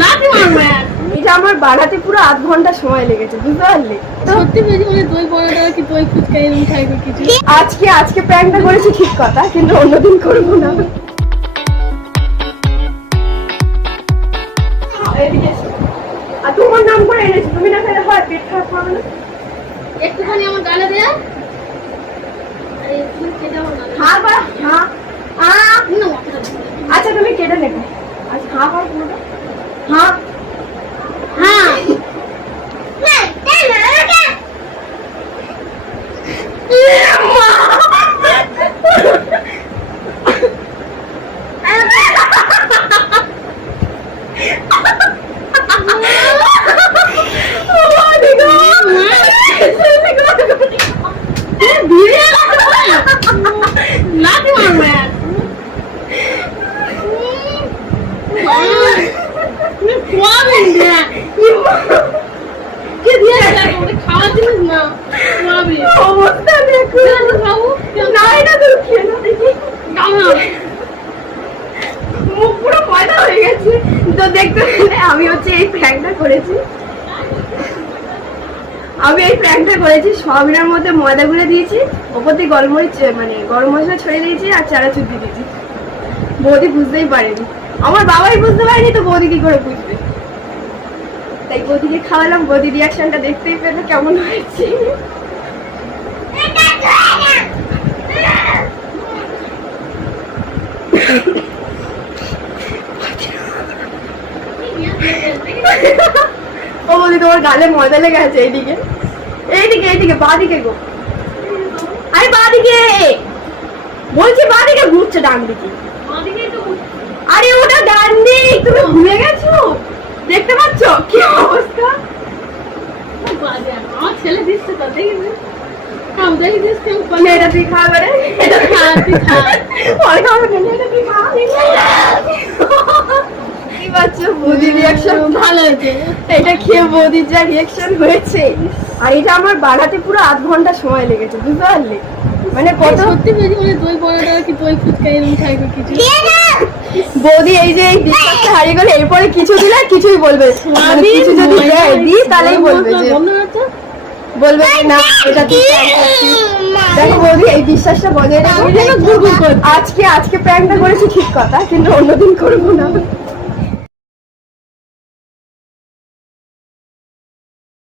লাঠি মারবো আর। এটা আমার বানাতে পুরো 8 ঘন্টা সময় লেগেছে, বুঝতে পারলে? সত্যি বলছি মানে দই পড়াটা কি দই ফুচকা এরকম খাইবে কিছু। আজকে প্র্যাঙ্কটা করেছি ঠিক কথা, কিন্তু অন্যদিন করবো না। এদিকে এসো। আর তোমার নাম করে এনেছি, তুমি না খেলে হয়, পেট খারাপ হবে না? একটুখানি আমার গালে দেয়া। আরে তুমি কেটে আমার গালে। হ্যাঁ বা হ্যাঁ। না মাথাটা ধরে। আচ্ছা তুমি কেটে নেবে। আচ্ছা হ্যাঁ কর পুরোটা। হ্যাঁ হ্যাঁ। লাঠি মারবো আর। তুমি খোয়াবেন না। কে দিয়ে যাবে ওটা খাওয়ার জিনিস না। খোয়াবে। অবস্থা দেখো। খাবো। না এটা তুমি খেয়ে নাও দেখি। খাবো। মুখ পুরো ময়দা হয়ে গেছে। তো দেখতে পেলে আমি হচ্ছে এই প্র্যাঙ্কটা করেছি। সয়াবিনের মধ্যে ময়দা গুলে দিয়েছি, ওপর দিয়ে গরম মশলা ছড়িয়ে দিয়েছি আর চানাচুর দিয়ে দিয়েছি। বৌদি বুঝতেই পারেনি, আমার বাবাই বুঝতে পারেনি, তো বৌদি কি করে বুঝবে? তাই বৌদিকে খাওয়ালাম, বৌদি রিয়াকশনটা দেখতেই পেলে কেমন হয়েছে। ও বৌদি তোমার গালে ময়দা লেগে আছে। এইদিকে এইদিকে এইদিকে বাঁদিকে গো, আরে বাঁদিকে বলছি, বাঁদিকে ঘুরছে ডান দিকে। আরে ওটা ডান দিক, তুমি ভুলে গেছো? দেখতে পাচ্ছ কি অবস্থা? আমার ছেলে দিচ্ছে তো দেখি খাও দেখি দিচ্ছে এটা তুই খাওয়া রে, এটা তুই খা। পরে খাওয়া গেলে এটা তুই খা। কি পাচ্ছ? বৌদি রিয়াকশন ভালো হয়েছে। এটা খেয়ে বৌদির যা রিয়াকশন হয়েছে, আর এটা আমার বানাতে পুরো 8 ঘন্টা সময় লেগেছে, বুঝতে পারলে? মানে কত সত্যি বলছি মানে দই পড়াটা কি দই ফুচকা এরকম খাইবে কিছু। বৌদি এই যে এই বিশ্বাসটা হারিয়ে গেলে, এরপরে কিছু দিলে কিছুই বলবে মানে কিছু যদি দিই তাহলেই বলবে যে বলবে না এটা তুই prank করছিস। দেখো বৌদি এই বিশ্বাসটা বজায় রাখো। আজকে প্র্যাঙ্কটা করেছি ঠিক কথা, কিন্তু অন্যদিন করবো না।